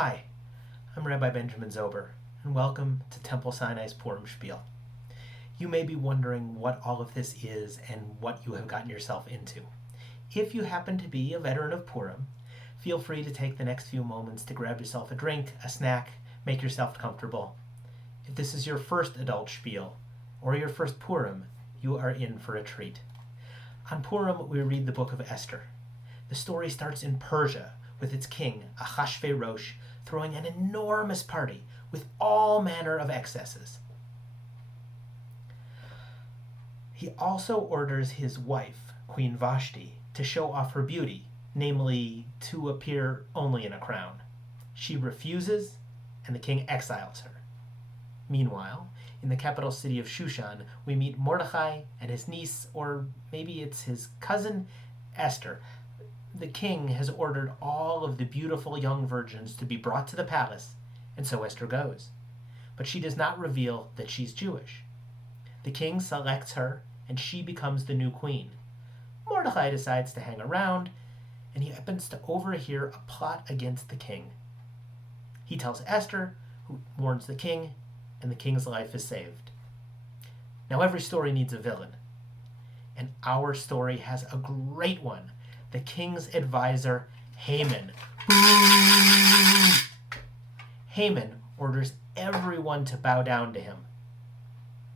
Hi, I'm Rabbi Benjamin Zober, and welcome to Temple Sinai's Purim Spiel. You may be wondering what all of this is and what you have gotten yourself into. If you happen to be a veteran of Purim, feel free to take the next few moments to grab yourself a drink, a snack, make yourself comfortable. If this is your first adult spiel, or your first Purim, you are in for a treat. On Purim, we read the book of Esther. The story starts in Persia, with its king, Ahasuerus, throwing an enormous party with all manner of excesses. He also orders his wife, Queen Vashti, to show off her beauty, namely, to appear only in a crown. She refuses, and the king exiles her. Meanwhile, in the capital city of Shushan, we meet Mordechai and his niece, or maybe it's his cousin, Esther. The king has ordered all of the beautiful young virgins to be brought to the palace, and so Esther goes. But she does not reveal that she's Jewish. The king selects her, and she becomes the new queen. Mordechai decides to hang around, and he happens to overhear a plot against the king. He tells Esther, who warns the king, and the king's life is saved. Now, every story needs a villain, and our story has a great one. The king's advisor, Haman. Haman orders everyone to bow down to him.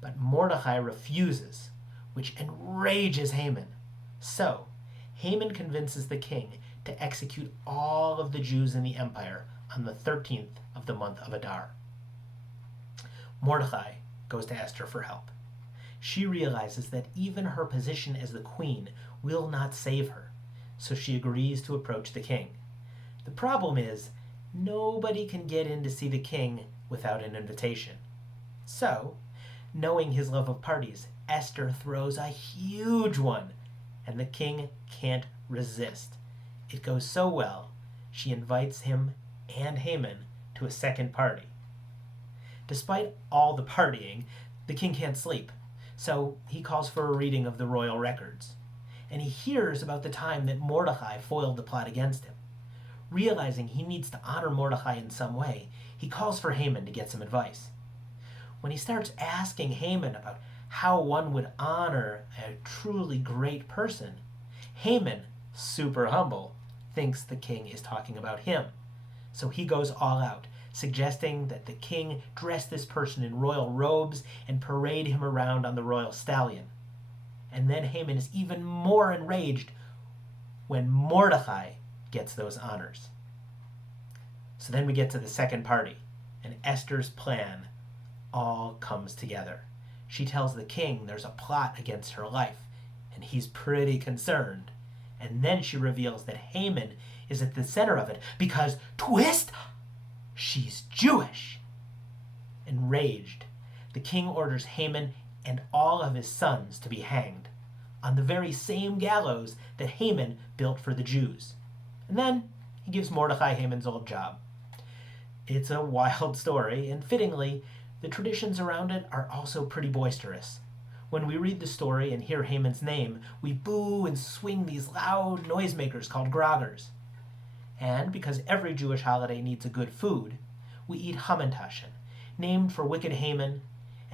But Mordechai refuses, which enrages Haman. So, Haman convinces the king to execute all of the Jews in the empire on the 13th of the month of Adar. Mordechai goes to Esther for help. She realizes that even her position as the queen will not save her, so she agrees to approach the king. The problem is, nobody can get in to see the king without an invitation. So, knowing his love of parties, Esther throws a huge one, and the king can't resist. It goes so well, she invites him and Haman to a second party. Despite all the partying, the king can't sleep, so he calls for a reading of the royal records. And he hears about the time that Mordechai foiled the plot against him. Realizing he needs to honor Mordechai in some way, he calls for Haman to get some advice. When he starts asking Haman about how one would honor a truly great person, Haman, super humble, thinks the king is talking about him. So he goes all out, suggesting that the king dress this person in royal robes and parade him around on the royal stallion. And then Haman is even more enraged when Mordechai gets those honors. So then we get to the second party, and Esther's plan all comes together. She tells the king there's a plot against her life, and he's pretty concerned. And then she reveals that Haman is at the center of it because, twist, she's Jewish. Enraged, the king orders Haman and all of his sons to be hanged on the very same gallows that Haman built for the Jews. And then he gives Mordechai Haman's old job. It's a wild story, and fittingly, the traditions around it are also pretty boisterous. When we read the story and hear Haman's name, we boo and swing these loud noisemakers called groggers. And because every Jewish holiday needs a good food, we eat Hamantaschen, named for wicked Haman,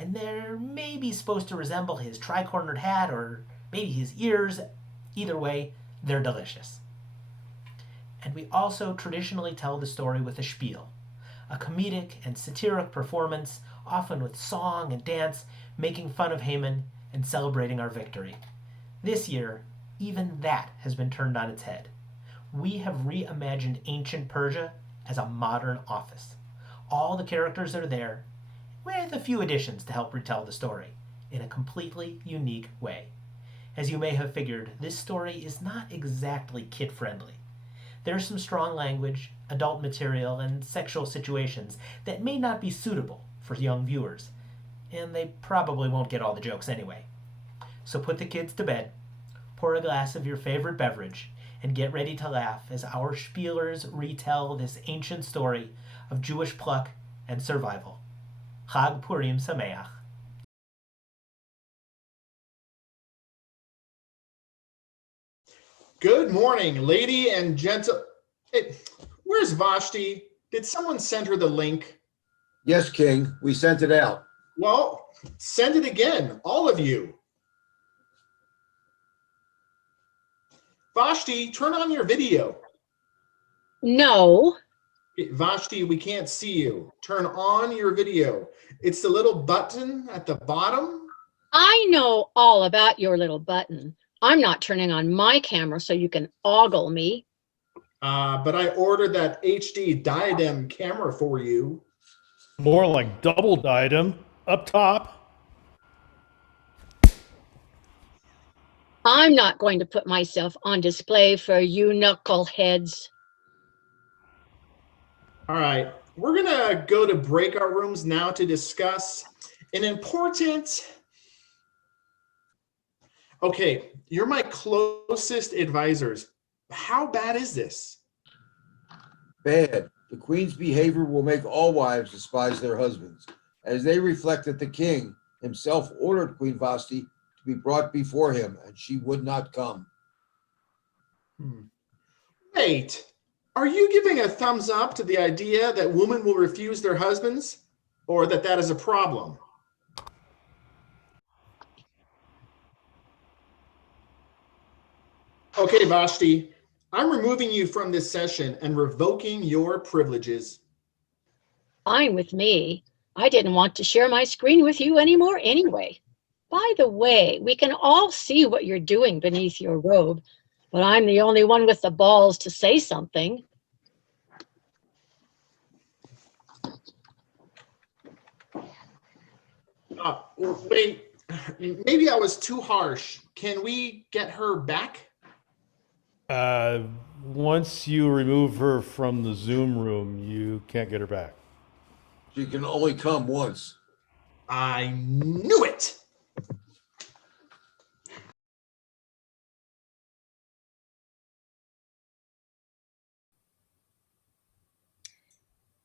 and they're maybe supposed to resemble his tri-cornered hat or maybe his ears. Either way, they're delicious. And we also traditionally tell the story with a spiel, a comedic and satiric performance, often with song and dance, making fun of Haman and celebrating our victory. This year, even that has been turned on its head. We have reimagined ancient Persia as a modern office. All the characters are there, with a few additions to help retell the story in a completely unique way. As you may have figured, this story is not exactly kid-friendly. There's some strong language, adult material, and sexual situations that may not be suitable for young viewers, and they probably won't get all the jokes anyway. So put the kids to bed, pour a glass of your favorite beverage, and get ready to laugh as our spielers retell this ancient story of Jewish pluck and survival. Chag Purim Sameach. Good morning, lady and gentle. Hey, where's Vashti? Did someone send her the link? Yes, King, we sent it out. Well, send it again, all of you. Vashti, turn on your video. No. Vashti, we can't see you. Turn on your video. It's the little button at the bottom. I know all about your little button. I'm not turning on my camera so you can ogle me. But I ordered that HD diadem camera for you. More like double diadem up top. I'm not going to put myself on display for you knuckleheads. All right, we're gonna go to breakout rooms now to discuss an important. Okay, you're my closest advisors. How bad is this? Bad. The queen's behavior will make all wives despise their husbands, as they reflect that the king himself ordered Queen Vashti to be brought before him, and she would not come. Wait, are you giving a thumbs up to the idea that women will refuse their husbands, or that is a problem? Okay, Vashti, I'm removing you from this session and revoking your privileges. Fine with me. I didn't want to share my screen with you anymore anyway. By the way, we can all see what you're doing beneath your robe, but I'm the only one with the balls to say something. Wait, maybe I was too harsh. Can we get her back? Once you remove her from the Zoom room, you can't get her back. She can only come once. I knew it!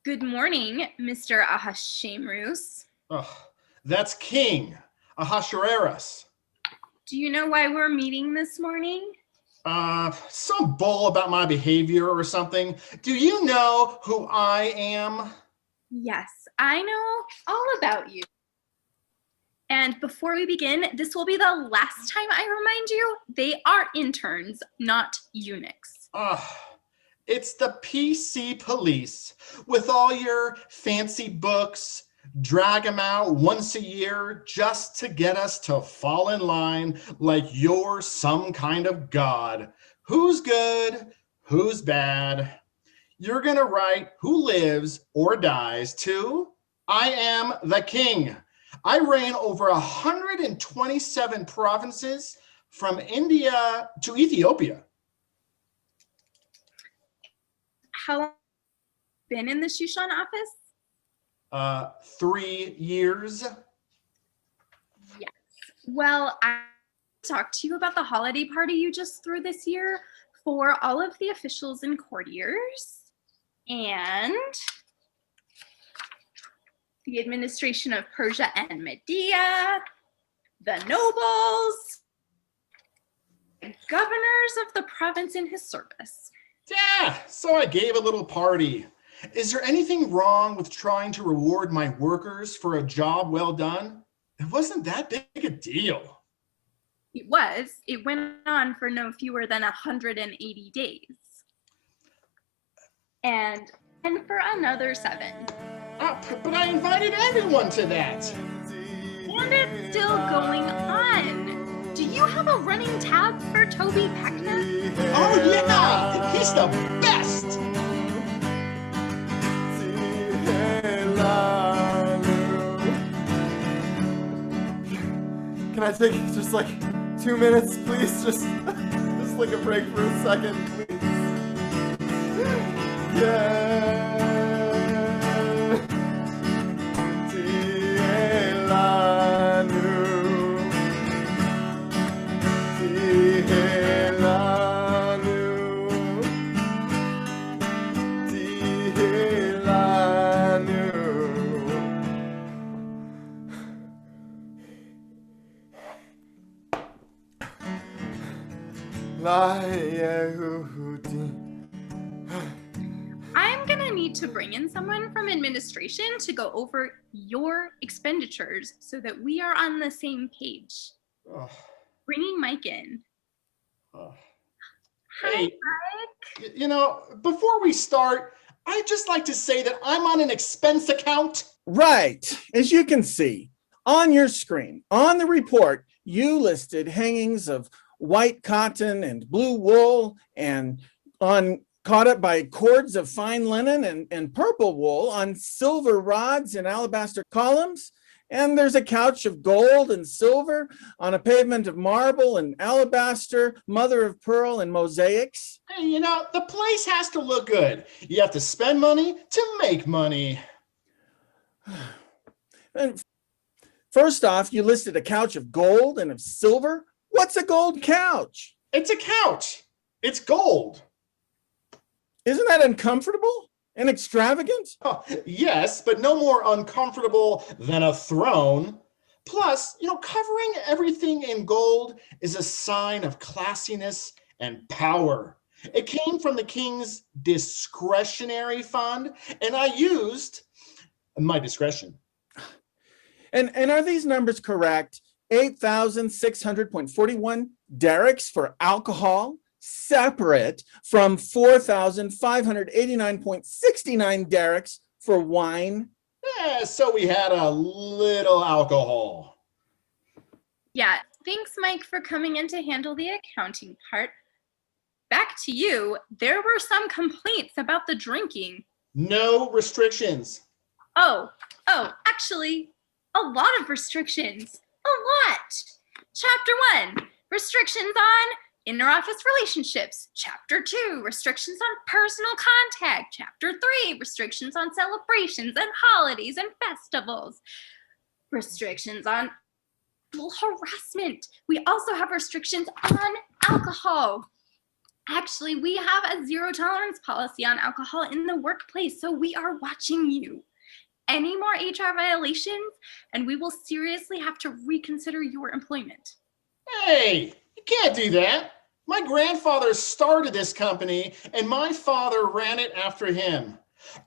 Good morning, Mr. Ahasuerus. Oh, that's King Ahasuerus. Do you know why we're meeting this morning? Some bull about my behavior or something. Do you know who I am? Yes, I know all about you. And before we begin, this will be the last time I remind you, they are interns, not eunuchs. It's the PC police with all your fancy books. Drag them out once a year just to get us to fall in line like you're some kind of god. Who's good? Who's bad? You're going to write who lives or dies to I am the king. I reign over 127 provinces from India to Ethiopia. How long have you been in the Shushan office? 3 years. Yes. Well, I talked to you about the holiday party you just threw this year for all of the officials and courtiers and the administration of Persia and Media, the nobles, and governors of the province in his service. Yeah, so I gave a little party. Is there anything wrong with trying to reward my workers for a job well done? It wasn't that big a deal. It was. It went on for no fewer than 180 days. And for another 7. But I invited everyone to that. And it's still going on. Do you have a running tab for Toby Peckner? Oh yeah, he's the best. Can I take just like 2 minutes, please? Just like a break for a second, please. Yeah. I'm gonna need need to bring in someone from administration to go over your expenditures so that we are on the same page. Ugh, Bringing Mike in. ugh. Hi, Hey, Mike. you know, before we start, I'd just like to say that I'm on an expense account. Right. As you can see on your screen, on the report, you listed hangings of white cotton and blue wool, and on caught up by cords of fine linen and purple wool on silver rods and alabaster columns. And there's a couch of gold and silver on a pavement of marble and alabaster, mother of pearl and mosaics. Hey, you know, the place has to look good. You have to spend money to make money. And first off, you listed a couch of gold and of silver. What's a gold couch? It's a couch. It's gold. Isn't that uncomfortable and extravagant? Oh, yes, but no more uncomfortable than a throne. Plus, you know, covering everything in gold is a sign of classiness and power. It came from the king's discretionary fund, and I used my discretion. And are these numbers correct? 8,600.41 derricks for alcohol, separate from 4,589.69 derricks for wine. So we had a little alcohol. Yeah, thanks, Mike, for coming in to handle the accounting part. Back to you. There were some complaints about the drinking. No restrictions. Oh, actually, a lot of restrictions. A lot. Chapter 1, restrictions on interoffice relationships. Chapter 2, restrictions on personal contact. Chapter 3, restrictions on celebrations and holidays and festivals. Restrictions on sexual harassment. We also have restrictions on alcohol. Actually, we have a zero tolerance policy on alcohol in the workplace, so we are watching you. Any more HR violations, and we will seriously have to reconsider your employment. Hey, you can't do that. My grandfather started this company, and my father ran it after him.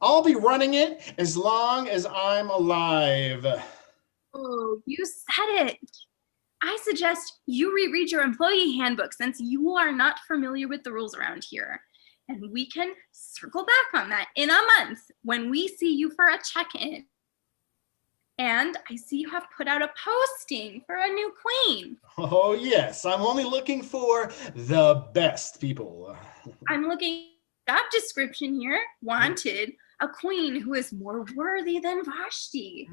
I'll be running it as long as I'm alive. Oh, you said it. I suggest you reread your employee handbook since you are not familiar with the rules around here. And we can circle back on that in a month when we see you for a check-in. And I see you have put out a posting for a new queen. Oh, yes, I'm only looking for the best people. I'm looking at job description here. Wanted, a queen who is more worthy than Vashti.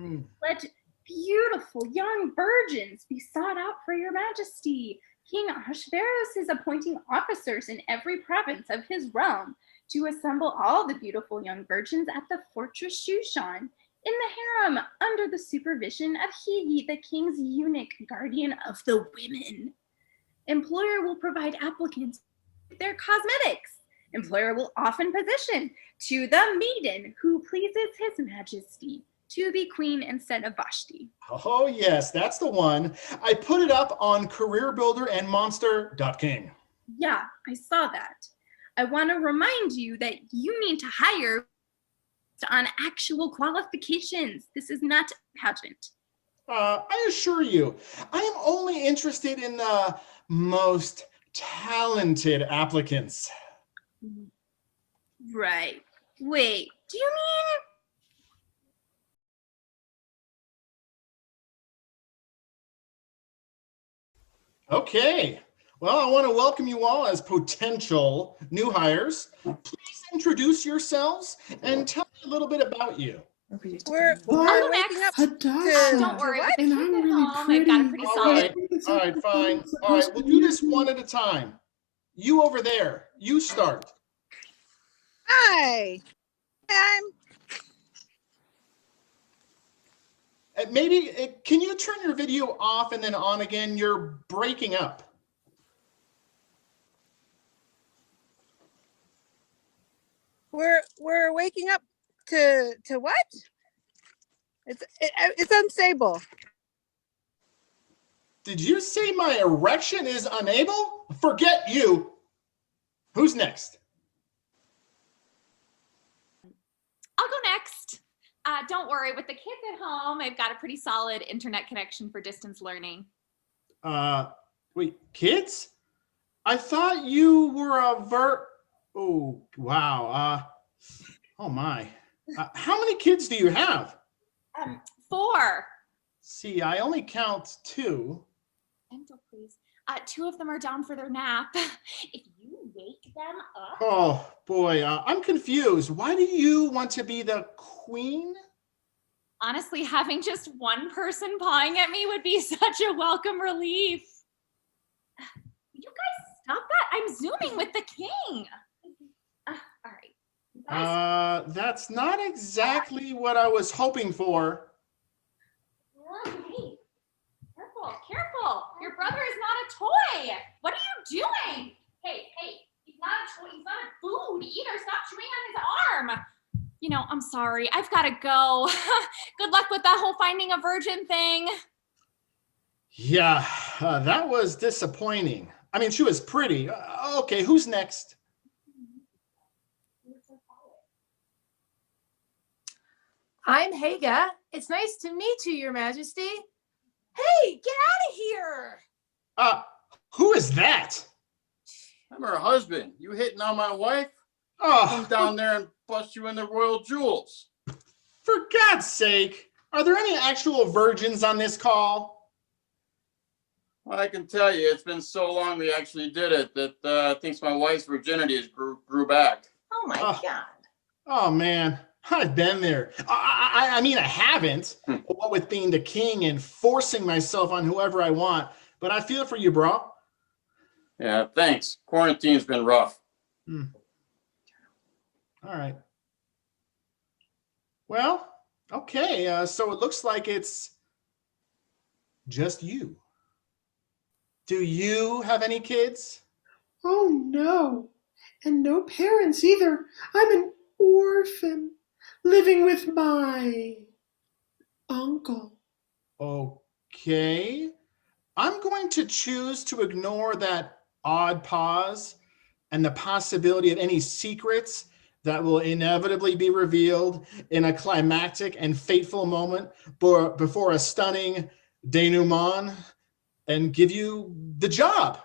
Let beautiful young virgins be sought out for your majesty. King Ahasuerus is appointing officers in every province of his realm to assemble all the beautiful young virgins at the fortress Shushan in the harem under the supervision of Higi, the king's eunuch, guardian of the women. Employer will provide applicants with their cosmetics. Employer will often position to the maiden who pleases his majesty to be queen instead of Vashti. Oh, yes, that's the one. I put it up on CareerBuilder and Monster.king. Yeah, I saw that. I want to remind you that you need to hire on actual qualifications. This is not a pageant. I assure you, I am only interested in the most talented applicants. Right. Wait, do you mean? Okay, well, I want to welcome you all as potential new hires. Please introduce yourselves and tell me a little bit about you. We're I'll waking up Hadassah. Don't worry, what? and I'm really I've got a pretty All solid. right, fine. All right, we'll do this one at a time. You over there, you start. Hi. Maybe, can you turn your video off and then on again? You're breaking up. We're waking up to what? It's unstable. Did you say my erection is unable? Forget you. Who's next? Don't worry, with the kids at home, I've got a pretty solid internet connection for distance learning. Wait, kids? I thought you were Oh, wow. Oh my. How many kids do you have? 4. See, I only count 2. Gentle, please. 2 of them are down for their nap. If you wake them up. Oh boy, I'm confused. Why do you want to be the queen? Honestly, having just one person pawing at me would be such a welcome relief. You guys stop that. I'm zooming with the king. All right. You guys. That's not exactly what I was hoping for. Hey, careful. Your brother is not a toy. What are you doing? Hey, he's not a toy. He's not a food either. Stop chewing on his arm. I'm sorry. I've got to go. Good luck with that whole finding a virgin thing. Yeah, that was disappointing. I mean, she was pretty. Okay, who's next? I'm Haga. It's nice to meet you, Your Majesty. Hey, get out of here! Who is that? I'm her husband. You hitting on my wife? Oh, Come down there and bust you in the royal jewels. For God's sake, are there any actual virgins on this call? Well, I can tell you, it's been so long we actually did it that thinks my wife's virginity grew back. Oh my God. Oh man, I've been there. I mean, I haven't. What with being the king and forcing myself on whoever I want, but I feel for you, bro. Yeah, thanks. Quarantine's been rough. All right. Well, okay. So it looks like it's just you. Do you have any kids? Oh no, and no parents either. I'm an orphan living with my uncle. Okay. I'm going to choose to ignore that odd pause and the possibility of any secrets that will inevitably be revealed in a climactic and fateful moment before a stunning denouement and give you the job.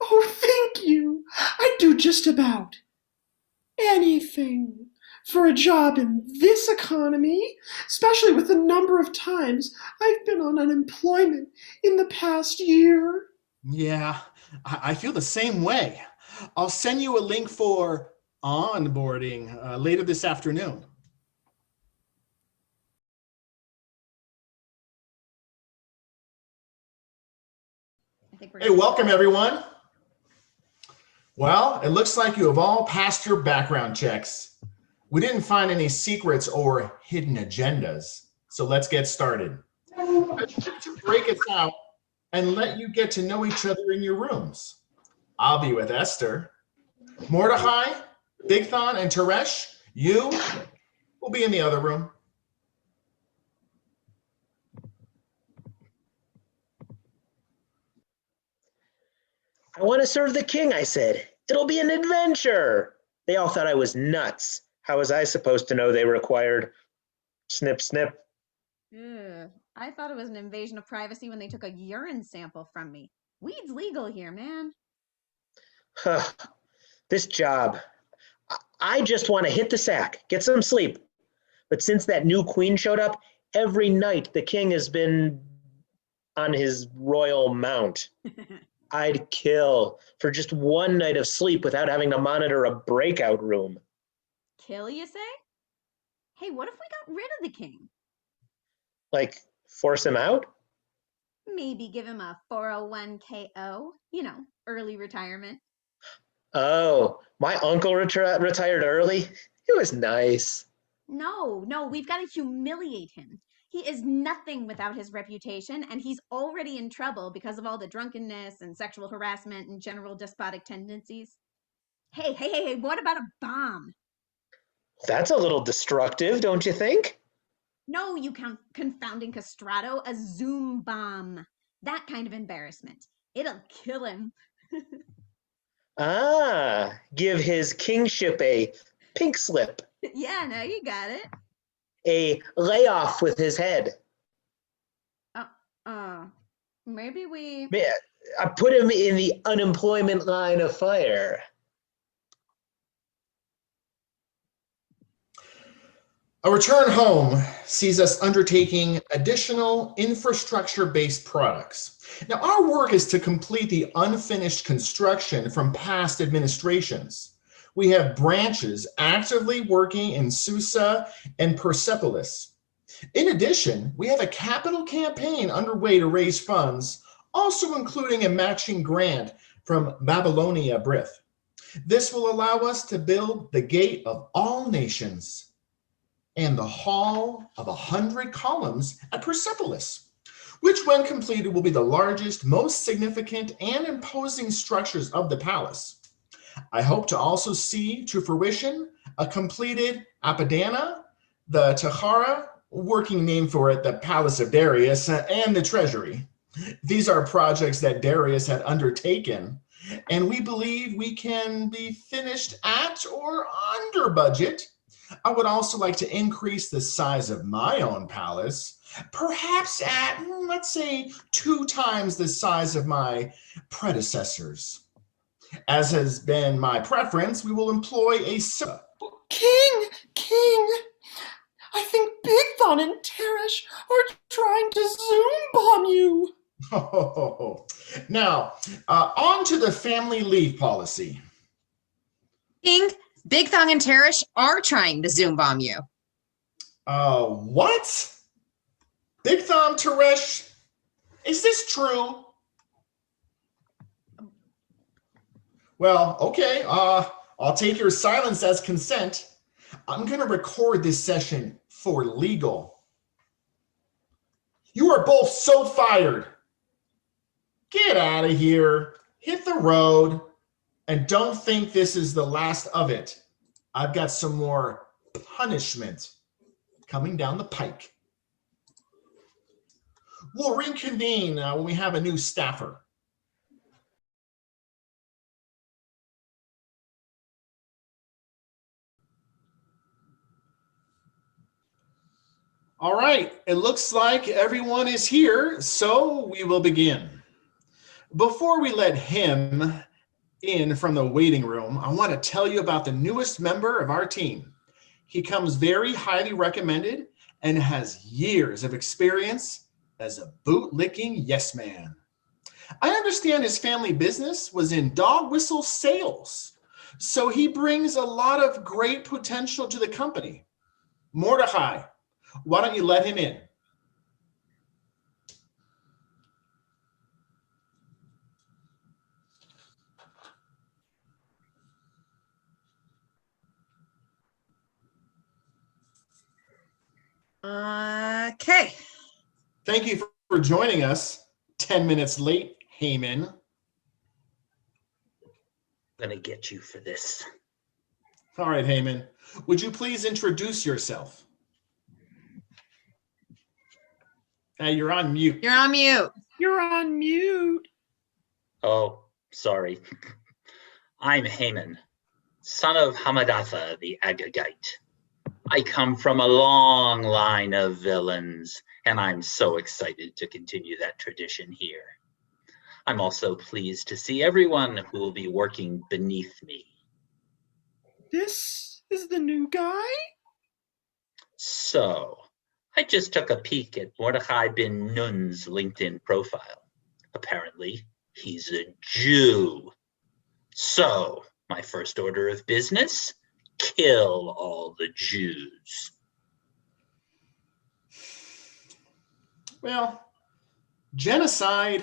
Oh, thank you. I'd do just about anything for a job in this economy, especially with the number of times I've been on unemployment in the past year. Yeah, I feel the same way. I'll send you a link for onboarding later this afternoon. Hey, welcome everyone. Well, it looks like you have all passed your background checks. We didn't find any secrets or hidden agendas, so let's get started. I'd like to break us out and let you get to know each other in your rooms. I'll be with Esther. Mordechai, Bigthon, and Teresh, you will be in the other room. I want to serve the king, I said. It'll be an adventure. They all thought I was nuts. How was I supposed to know they required snip, snip? Ugh, I thought it was an invasion of privacy when they took a urine sample from me. Weed's legal here, man. This job. I just want to hit the sack, get some sleep. But since that new queen showed up, every night the king has been on his royal mount. I'd kill for just one night of sleep without having to monitor a breakout room. Kill, you say? Hey, what if we got rid of the king? Like, force him out? Maybe give him a 401k-o, early retirement. Oh, my uncle retired early? It was nice. No, we've got to humiliate him. He is nothing without his reputation, and he's already in trouble because of all the drunkenness and sexual harassment and general despotic tendencies. Hey, what about a bomb? That's a little destructive, don't you think? No, you confounding castrato, a Zoom bomb. That kind of embarrassment. It'll kill him. Give his kingship a pink slip. Yeah, no, you got it. a layoff with his head. Maybe we. Yeah, I put him in the unemployment line of fire. A return home sees us undertaking additional infrastructure-based products. Now, our work is to complete the unfinished construction from past administrations. We have branches actively working in Susa and Persepolis. In addition, we have a capital campaign underway to raise funds, also including a matching grant from Babylonia Brith. This will allow us to build the Gate of All Nations and the Hall of 100 Columns at Persepolis, which when completed will be the largest, most significant, and imposing structures of the palace. I hope to also see to fruition a completed Apadana, the Tahara, working name for it, the Palace of Darius, and the Treasury. These are projects that Darius had undertaken, and we believe we can be finished at or under budget. I would also like to increase the size of my own palace, perhaps at, let's say, 2 times the size of my predecessors. As has been my preference, we will employ a... King! I think Big Thon and Teresh are trying to Zoom bomb you. Oh. Now, on to the family leave policy. King, Big Thong and Teresh are trying to Zoom bomb you. What? Big Thom, Teresh, is this true? Well, okay, I'll take your silence as consent. I'm gonna record this session for legal. You are both so fired. Get out of here, hit the road, and don't think this is the last of it. I've got some more punishment coming down the pike. We'll reconvene when we have a new staffer. All right, it looks like everyone is here, so we will begin. Before we let him in from the waiting room, I want to tell you about the newest member of our team. He comes very highly recommended and has years of experience as a boot-licking yes man. I understand his family business was in dog whistle sales, so he brings a lot of great potential to the company. Mordechai, why don't you let him in? Okay. Thank you for joining us. 10 minutes late, Haman. I'm gonna get you for this. All right, Haman. Would you please introduce yourself? Hey, you're on mute. You're on mute. You're on mute. Oh, sorry. I'm Haman, son of Hamadatha the Agagite. I come from a long line of villains, and I'm so excited to continue that tradition here. I'm also pleased to see everyone who will be working beneath me. This is the new guy? So, I just took a peek at Mordechai bin Nun's LinkedIn profile. Apparently, he's a Jew. So, my first order of business, kill all the Jews. Well, genocide?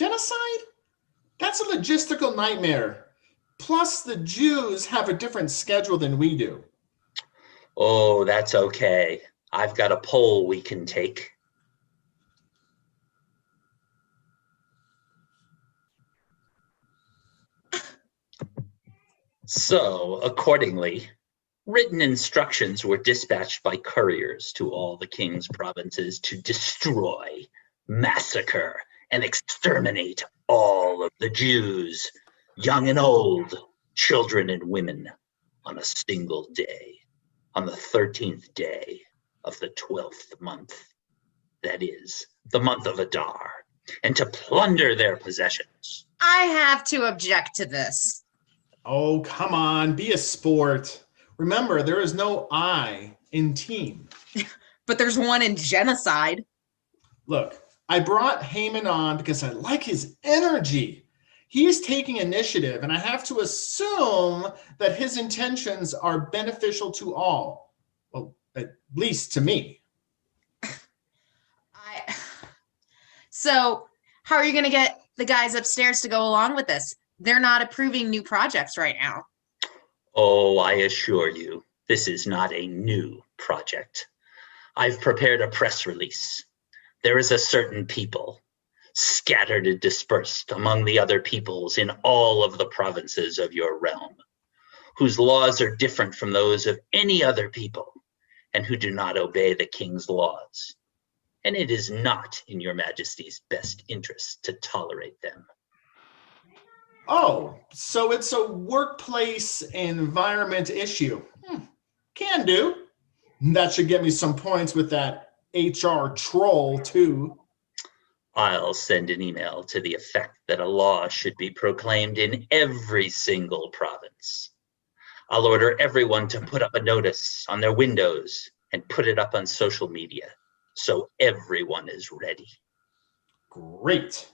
That's a logistical nightmare. Plus, the Jews have a different schedule than we do. Oh, that's okay. I've got a poll we can take. So, accordingly, written instructions were dispatched by couriers to all the king's provinces to destroy, massacre, and exterminate all of the Jews, young and old, children and women, on a single day, on the 13th day of the 12th month, that is, the month of Adar, and to plunder their possessions. I have to object to this. Oh, come on, be a sport. Remember, there is no I in team. But there's one in genocide. Look, I brought Haman on because I like his energy. He's taking initiative, and I have to assume that his intentions are beneficial to all. Well, at least to me. So how are you going to get the guys upstairs to go along with this? They're not approving new projects right now. Oh, I assure you, this is not a new project. I've prepared a press release. There is a certain people, scattered and dispersed among the other peoples in all of the provinces of your realm, whose laws are different from those of any other people, and who do not obey the king's laws. And it is not in your majesty's best interest to tolerate them. Oh, so it's a workplace environment issue. Can do. That should get me some points with that HR troll, too. I'll send an email to the effect that a law should be proclaimed in every single province. I'll order everyone to put up a notice on their windows and put it up on social media so everyone is ready. Great.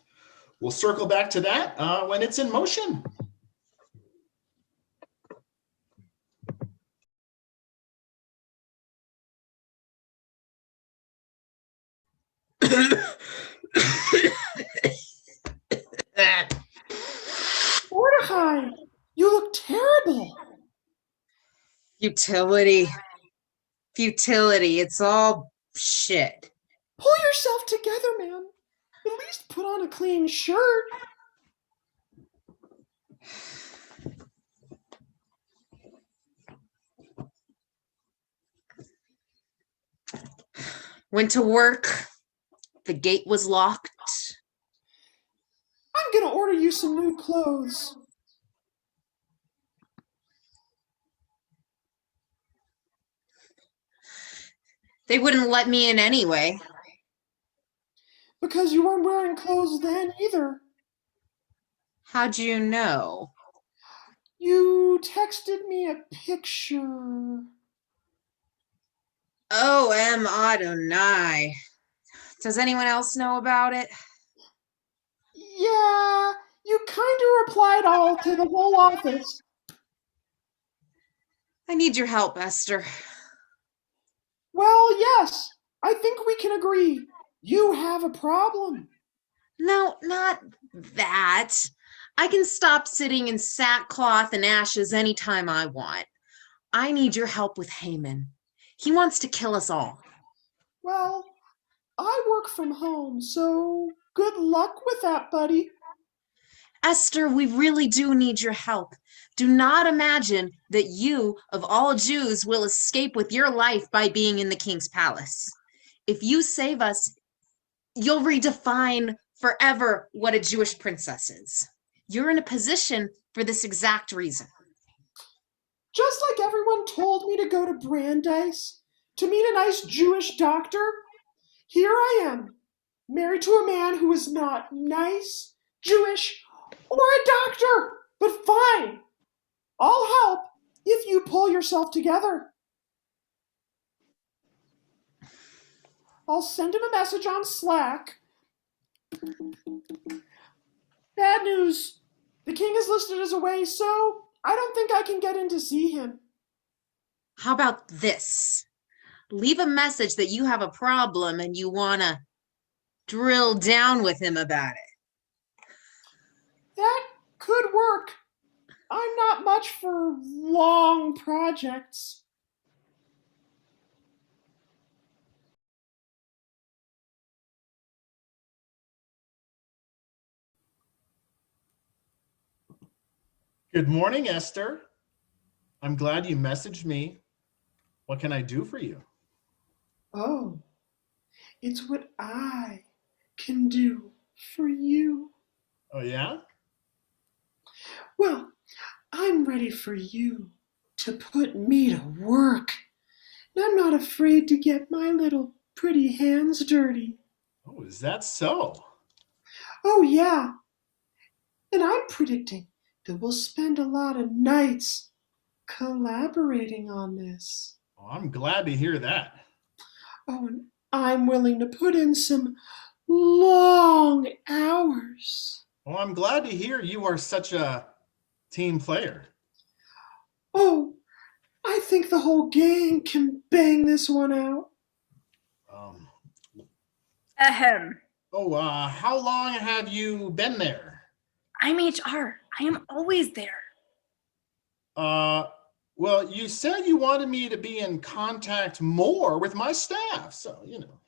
We'll circle back to that when it's in motion. Mordecai, you look terrible. Futility. It's all shit. Pull yourself together, man. At least put on a clean shirt. Went to work. The gate was locked. I'm gonna order you some new clothes. They wouldn't let me in anyway. Because you weren't wearing clothes then either. How'd you know? You texted me a picture. O.M. Adonai. Does anyone else know about it? Yeah, you kind of replied all to the whole office. I need your help, Esther. Well, yes, I think we can agree. You have a problem. No, not that. I can stop sitting in sackcloth and ashes anytime I want. I need your help with Haman. He wants to kill us all. Well, I work from home, so good luck with that, buddy. Esther, we really do need your help. Do not imagine that you, of all Jews, will escape with your life by being in the king's palace. If you save us, you'll redefine forever what a Jewish princess is. You're in a position for this exact reason. Just like everyone told me to go to Brandeis to meet a nice Jewish doctor, here I am, married to a man who is not nice, Jewish, or a doctor, but fine. I'll help if you pull yourself together. I'll send him a message on Slack. Bad news. The king is listed as away, so I don't think I can get in to see him. How about this? Leave a message that you have a problem and you want to drill down with him about it. That could work. I'm not much for long projects. Good morning, Esther. I'm glad you messaged me. What can I do for you? Oh, it's what I can do for you. Oh, yeah? Well, I'm ready for you to put me to work. and I'm not afraid to get my little pretty hands dirty. Oh, is that so? Oh, yeah. And I'm predicting that we'll spend a lot of nights collaborating on this. Oh, I'm glad to hear that. Oh, and I'm willing to put in some long hours. Well, I'm glad to hear you are such a team player. Oh, I think the whole gang can bang this one out. Ahem. Oh, how long have you been there? I'm HR. I am always there. Well, you said you wanted me to be in contact more with my staff, so, you know.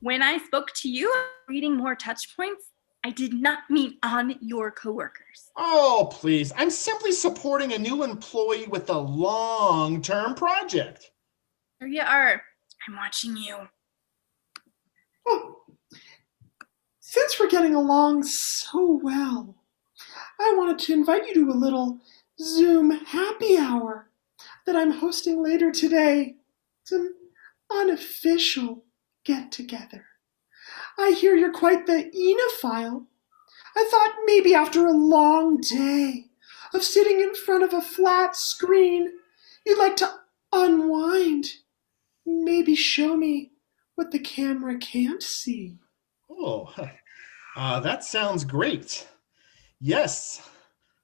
When I spoke to you, reading more touch points, I did not mean on your coworkers. Oh, please. I'm simply supporting a new employee with a long-term project. There you are. I'm watching you. Oh, since we're getting along so well, I wanted to invite you to a little Zoom happy hour that I'm hosting later today. It's an unofficial get-together. I hear you're quite the enophile. I thought maybe after a long day of sitting in front of a flat screen, you'd like to unwind. Maybe show me what the camera can't see. Oh, that sounds great. Yes,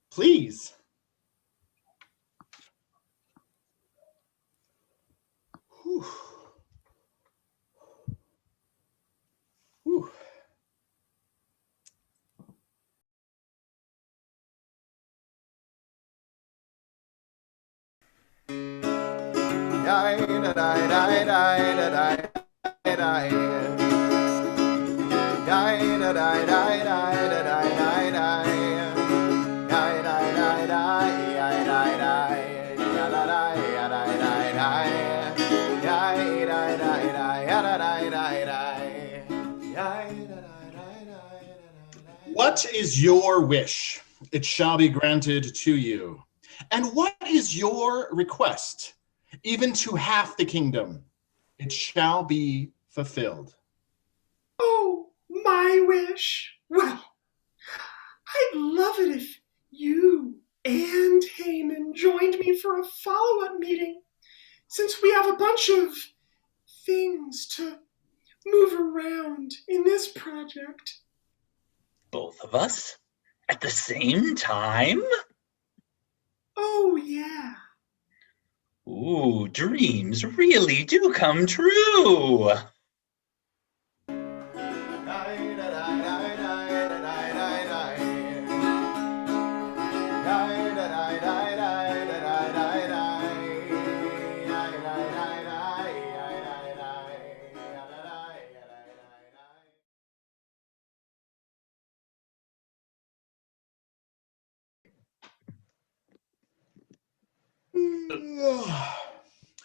please. Whew. Whew. What is your wish? It shall be granted to you. And what is your request? Even to half the kingdom, it shall be fulfilled. Oh, my wish. Well, I'd love it if you and Haman joined me for a follow-up meeting, since we have a bunch of things to move around in this project. Both of us? At the same time? Oh, yeah. Ooh, dreams really do come true.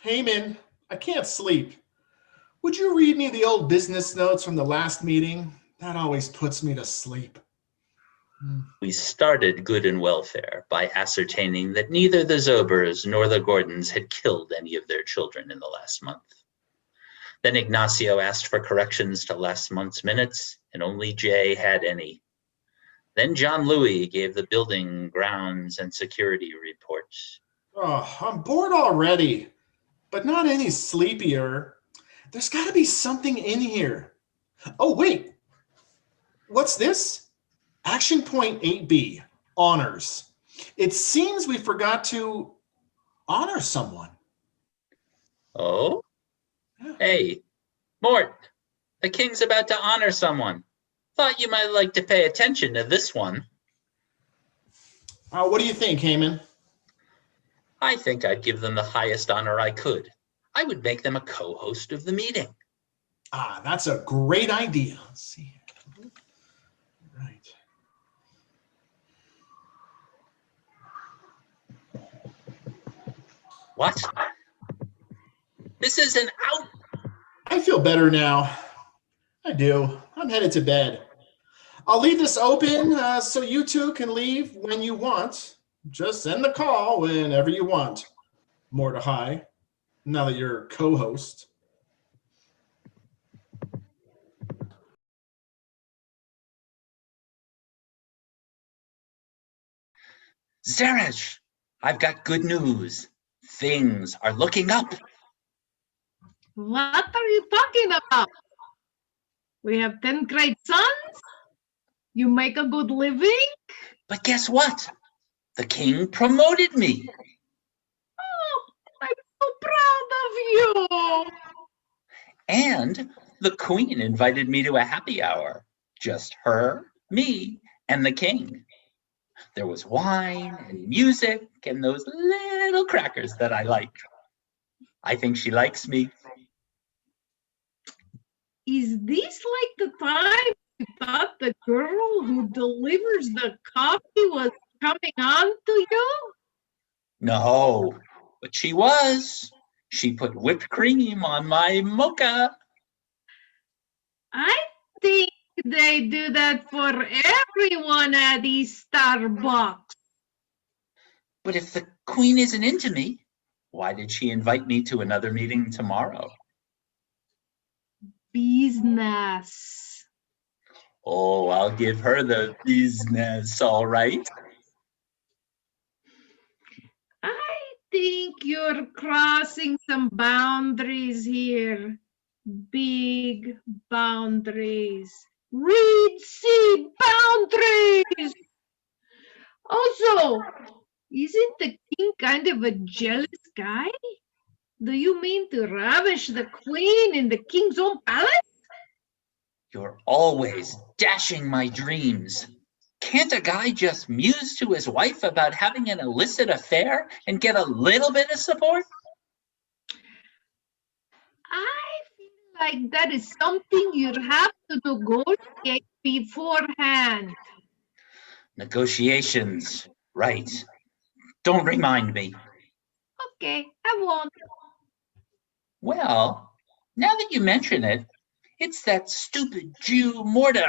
Haman, I can't sleep. Would you read me the old business notes from the last meeting? That always puts me to sleep. We started Good and Welfare by ascertaining that neither the Zobers nor the Gordons had killed any of their children in the last month. Then Ignacio asked for corrections to last month's minutes, and only Jay had any. Then John Louis gave the building, grounds, and security reports. Oh, I'm bored already, but not any sleepier. There's got to be something in here. Oh, wait. What's this? Action point 8B, honors. It seems we forgot to honor someone. Oh? Hey, Mort, the king's about to honor someone. Thought you might like to pay attention to this one. What do you think, Haman? I think I'd give them the highest honor I could. I would make them a co-host of the meeting. Ah, that's a great idea. Let's see. Right. What? This isn't out. I feel better now. I do. I'm headed to bed. I'll leave this open so you two can leave when you want. Just send the call whenever you want. Mordecai. now that you're co-host. Zeresh, I've got good news. Things are looking up. What are you talking about? We have 10 great sons? You make a good living? But guess what? The king promoted me. Oh, I'm so proud of you. And the queen invited me to a happy hour. Just her, me, and the king. There was wine and music and those little crackers that I like. I think she likes me. Is this like the time you thought the girl who delivers the coffee was coming on to you? No, but she was. She put whipped cream on my mocha. I think they do that for everyone at these Starbucks. But if the queen isn't into me, why did she invite me to another meeting tomorrow? Business. Oh, I'll give her the business, all right. I think you're crossing some boundaries here. Big boundaries. Read Sea boundaries. Also, isn't the king kind of a jealous guy? Do you mean to ravish the queen in the king's own palace? You're always dashing my dreams. Can't a guy just muse to his wife about having an illicit affair and get a little bit of support? I feel like that is something you'd have to negotiate beforehand. Negotiations, right. Don't remind me. Okay, I won't. Well, now that you mention it, it's that stupid Jew Mordecai.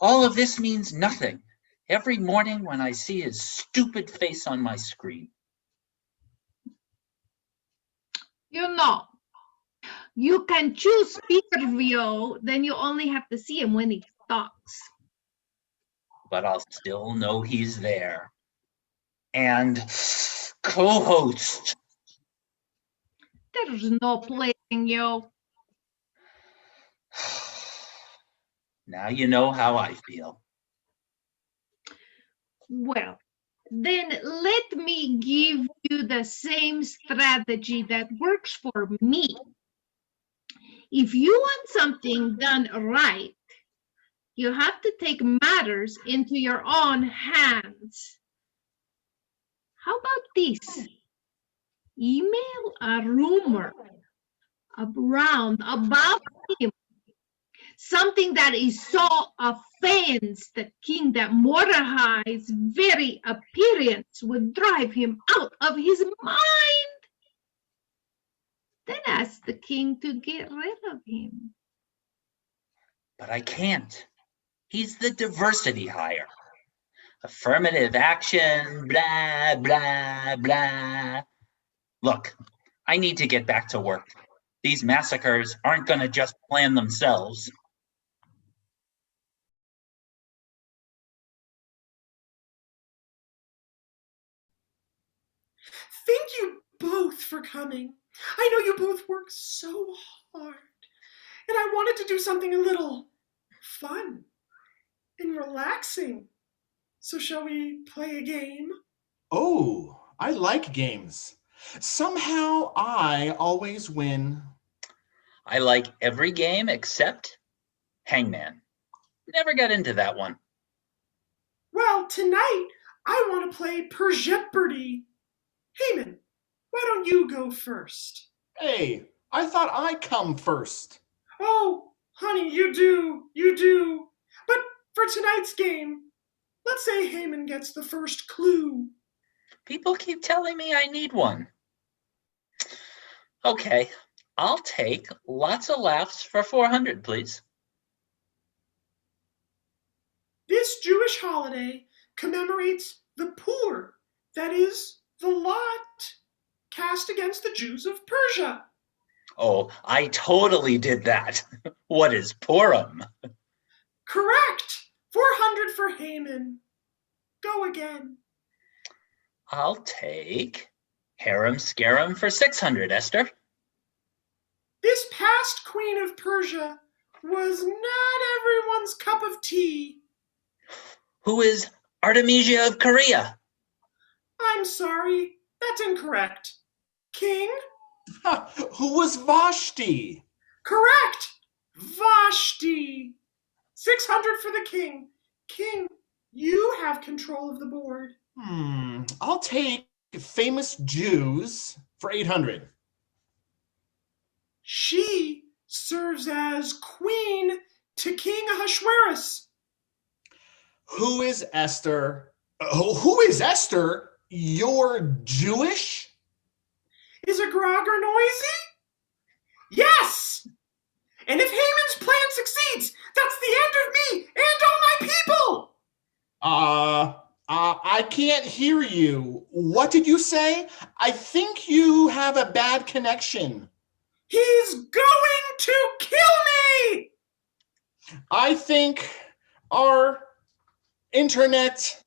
All of this means nothing. Every morning when I see his stupid face on my screen. You know, you can choose speaker view, then you only have to see him when he talks. But I'll still know he's there. And co-host. There's no placing you. Now you know how I feel. Well, then let me give you the same strategy that works for me. If you want something done right, you have to take matters into your own hands. How about this? Email a rumor around about him. Something that is so offends the king that Mordecai's very appearance would drive him out of his mind. Then ask the king to get rid of him. But I can't. He's the diversity hire. Affirmative action, blah, blah, blah. Look, I need to get back to work. These massacres aren't going to just plan themselves. Thank you both for coming. I know you both work so hard, and I wanted to do something a little fun and relaxing. So shall we play a game? Oh, I like games. Somehow I always win. I like every game except Hangman. Never got into that one. Well, tonight I want to play Perjeopardy. Heyman, why don't you go first? Hey, I thought I come first. Oh, honey, you do. But for tonight's game, let's say Heyman gets the first clue. People keep telling me I need one. Okay, I'll take lots of laughs for 400, please. This Jewish holiday commemorates the poor, that is, the lot cast against the Jews of Persia. Oh, I totally did that. What is Purim? Correct. 400 for Haman. Go again. I'll take Harem Scarum for 600, Esther. This past queen of Persia was not everyone's cup of tea. Who is Artemisia of Korea? I'm sorry, that's incorrect. King? Who was Vashti? Correct. Vashti. 600 for the king. King, you have control of the board. I'll take famous Jews for 800. She serves as queen to King Ahasuerus. Who is Esther? Who is Esther? You're Jewish? Is a grogger noisy? Yes! And if Haman's plan succeeds, that's the end of me and all my people! I can't hear you. What did you say? I think you have a bad connection. He's going to kill me! I think our internet...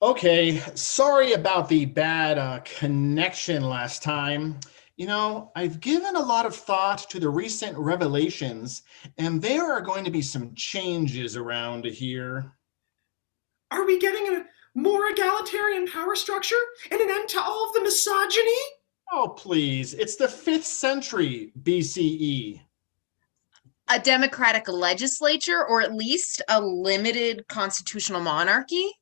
Okay, sorry about the bad connection last time. You know, I've given a lot of thought to the recent revelations, and there are going to be some changes around here. Are we getting a more egalitarian power structure and an end to all of the misogyny? Oh, please, it's the 5th century BCE. A democratic legislature, or at least a limited constitutional monarchy?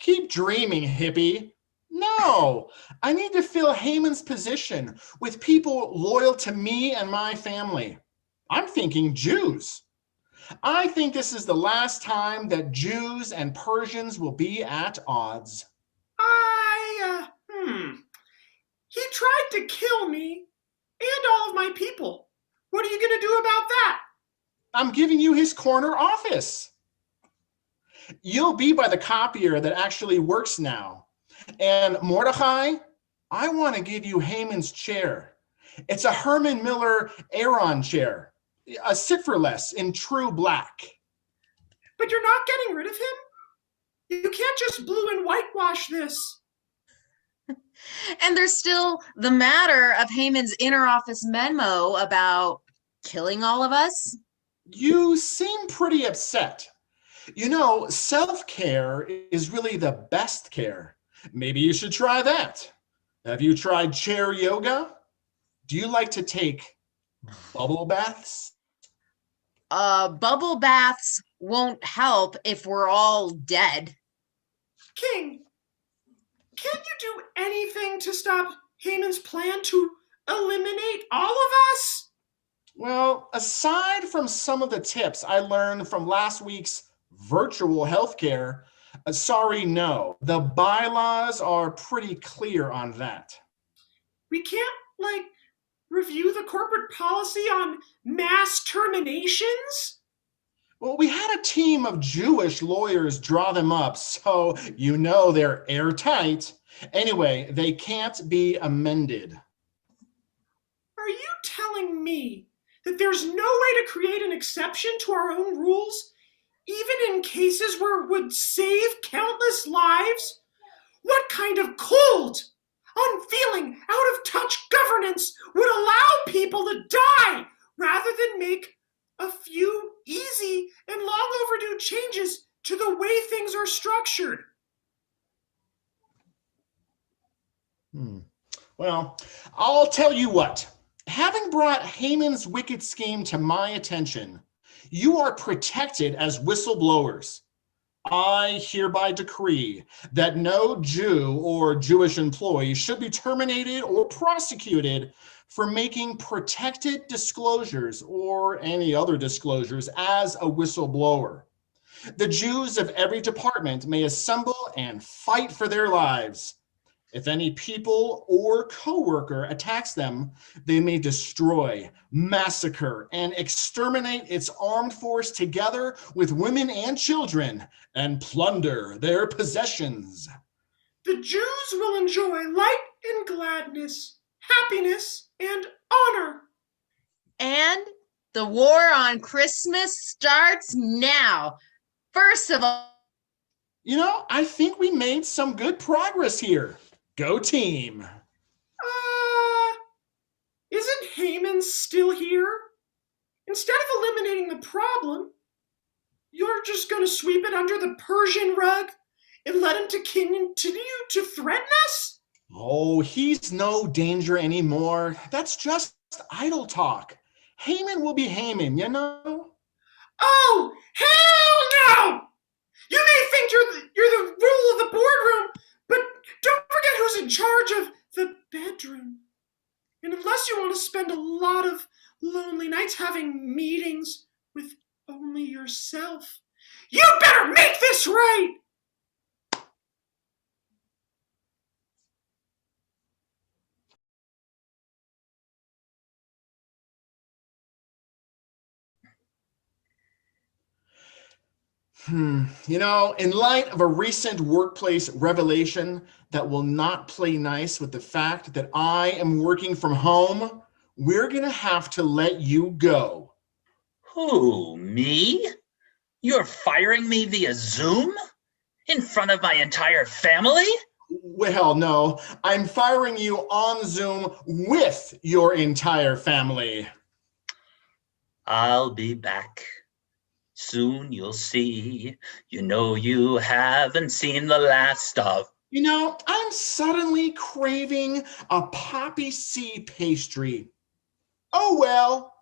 Keep dreaming, hippie. No, I need to fill Haman's position with people loyal to me and my family. I'm thinking Jews. I think this is the last time that Jews and Persians will be at odds. He tried to kill me and all of my people. What are you going to do about that? I'm giving you his corner office. You'll be by the copier that actually works now. And Mordecai, I want to give you Haman's chair. It's a Herman Miller Aeron chair, a cipherless in true black. But you're not getting rid of him? You can't just blue and whitewash this. And there's still the matter of Haman's interoffice memo about killing all of us. You seem pretty upset. You know, self-care is really the best care. Maybe you should try that. Have you tried chair yoga? Do you like to take bubble baths? Bubble baths won't help if we're all dead. King, can't you do anything to stop Haman's plan to eliminate all of us? Well, aside from some of the tips I learned from last week's virtual healthcare, sorry, no. The bylaws are pretty clear on that. We can't, review the corporate policy on mass terminations? Well, we had a team of Jewish lawyers draw them up, so you know they're airtight. Anyway, they can't be amended. Are you telling me that there's no way to create an exception to our own rules, even in cases where it would save countless lives? What kind of cold, unfeeling, out-of-touch governance would allow people to die rather than make a few easy and long overdue changes to the way things are structured? Well, I'll tell you what. Having brought Haman's wicked scheme to my attention, you are protected as whistleblowers. I hereby decree that no Jew or Jewish employee should be terminated or prosecuted for making protected disclosures or any other disclosures as a whistleblower. The Jews of every department may assemble and fight for their lives. If any people or coworker attacks them, they may destroy, massacre, and exterminate its armed force together with women and children and plunder their possessions. The Jews will enjoy light and gladness, happiness and honor. And the war on Christmas starts now. First of all, You know, I think we made some good progress here. Go team. Isn't Haman still here? Instead of eliminating the problem, you're just going to sweep it under the Persian rug and let him continue to threaten us? Oh, he's no danger anymore. That's just idle talk. Haman will be Haman, you know? Oh, hell no! You may think you're the rule of the boardroom, but don't forget who's in charge of the bedroom. And unless you want to spend a lot of lonely nights having meetings with only yourself, you better make this right! You know, in light of a recent workplace revelation that will not play nice with the fact that I am working from home, we're going to have to let you go. Who, me? You're firing me via Zoom? In front of my entire family? Well, no, I'm firing you on Zoom with your entire family. I'll be back. Soon you'll see. You know you haven't seen the last of. You know, I'm suddenly craving a poppy seed pastry. Oh well.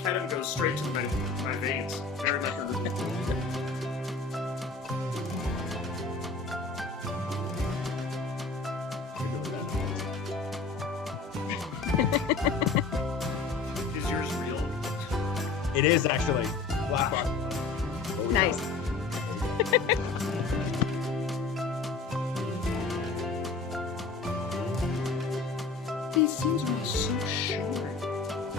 Ketamine goes straight to my veins. Very much. Is yours real? It is actually. Black box. Nice. These scenes are so short.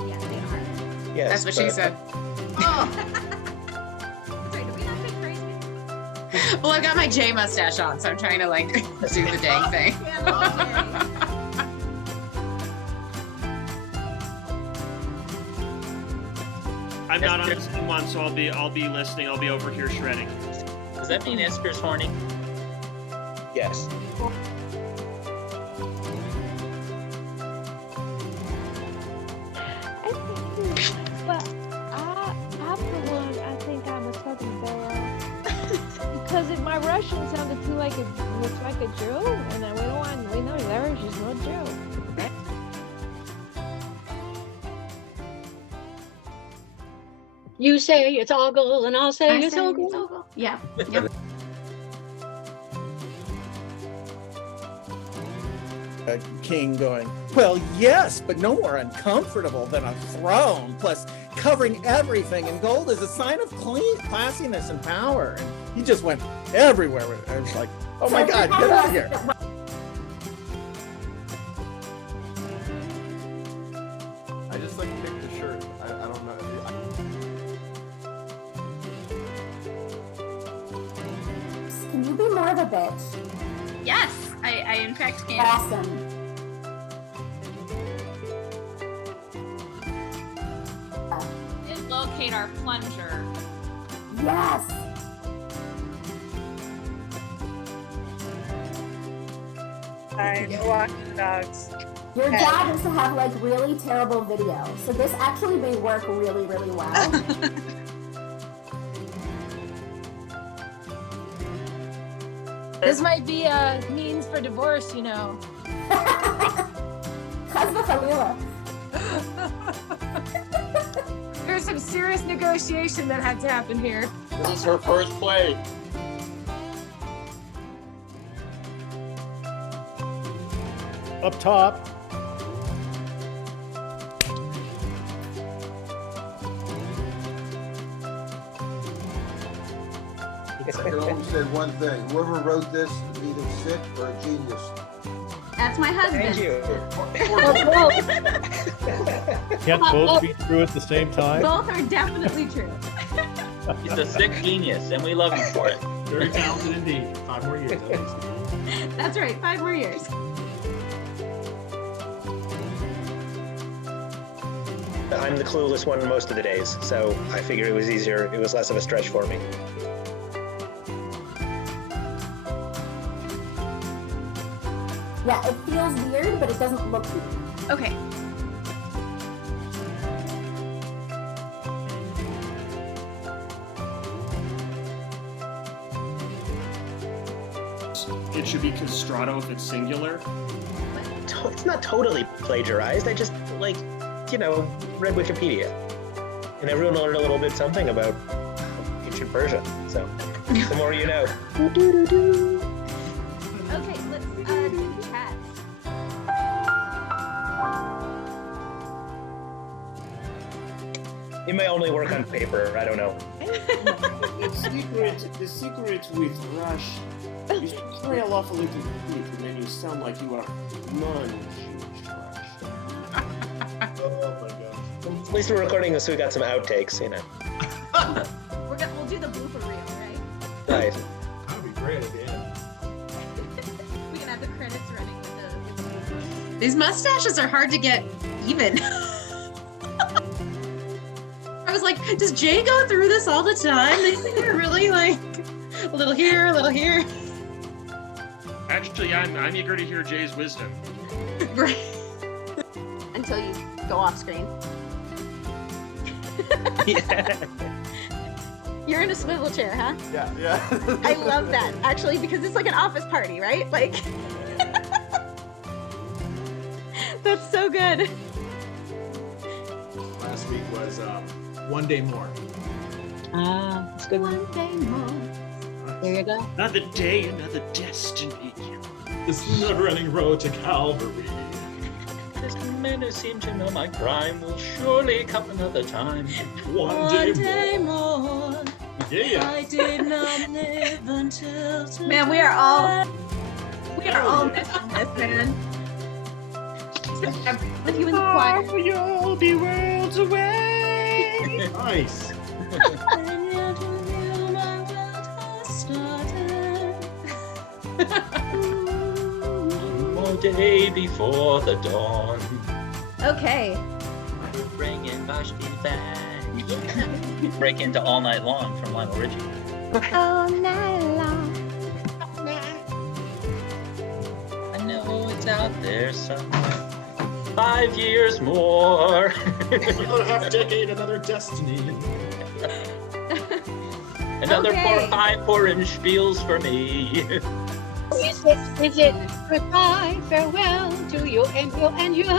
Yeah, they are. Yes, that's what she said. Oh. Sorry, did we not take crazy? Well, I've got my J mustache on, so I'm trying to like do the dang thing. I'm not on Zoom one, so I'll be listening. I'll be over here shredding. Does that mean Esker's horny? Yes. But I'm the one, I think I'm a Southern Belle. Because if my Russian sounded too like looks like a Jew, and then we know there is just no Jew. You say it's ogle, and I'll say it's ogle. Yeah. Yep. A king going, well, yes, but no more uncomfortable than a throne. Plus, covering everything in gold is a sign of classiness and power. And he just went everywhere with it. I was like, oh my God, get out of here. I just like picked the shirt. I don't know. Can you be more of a bitch? Yes, I in fact can. Awesome. Did locate our plunger. Yes. I'm walking the dogs. Your dad used to have like really terrible video, so this actually may work really, really well. This might be a means for divorce, you know. Chazva Khalila. Here's some serious negotiation that had to happen here. This is her first play. Up top. I can only say one thing. Whoever wrote this is either sick or a genius. That's my husband. Thank you. Can't both be true at the same time? Both are definitely true. He's a sick genius, and we love him for it. Very talented indeed. 5 more years. That's right, 5 more years. I'm the clueless one most of the days, so I figured it was easier. It was less of a stretch for me. Yeah, it feels weird, but it doesn't look weird. Okay. It should be castrato if it's singular. It's not totally plagiarized. I just, like, you know, read Wikipedia. And everyone learned a little bit something about ancient Persia. So, the more you know. Okay, let's do chat. It may only work on paper. I don't know. The secret with Rush, you should trail off a little bit, and then you sound like you are non-Jewish Rush. Oh my god. At least we're recording this, so we got some outtakes, you know. We'll do the blooper reel, right? Right. That would be great at the end. We can have the credits running with the. These mustaches are hard to get even. I was like, does Jay go through this all the time? They think they're really like a little here, a little here. Actually, I'm eager to hear Jay's wisdom. Right. Until you go off screen. Yeah. You're in a swivel chair, huh? Yeah. I love that, actually, because it's like an office party, right? Like, that's so good. Last week was One Day More. Ah, it's a good one. One day more. There you go. Another day, another destiny. This never-ending road to Calvary. This men who seem to know my crime will surely come another time. One day more. Yeah. I did not live until tonight. Man, we are all missing this, man. With you in the choir. For you'll be worlds away. Nice. And yet with you my world has started. One day before the dawn. Okay. Bring in Vashti back. Break into All Night Long from Lionel Richie. All night long. I know it's out there somewhere. 5 years more. Another half decade, another destiny. Another Okay. 4-inch spiels for me. Is it goodbye, farewell to you and you and you?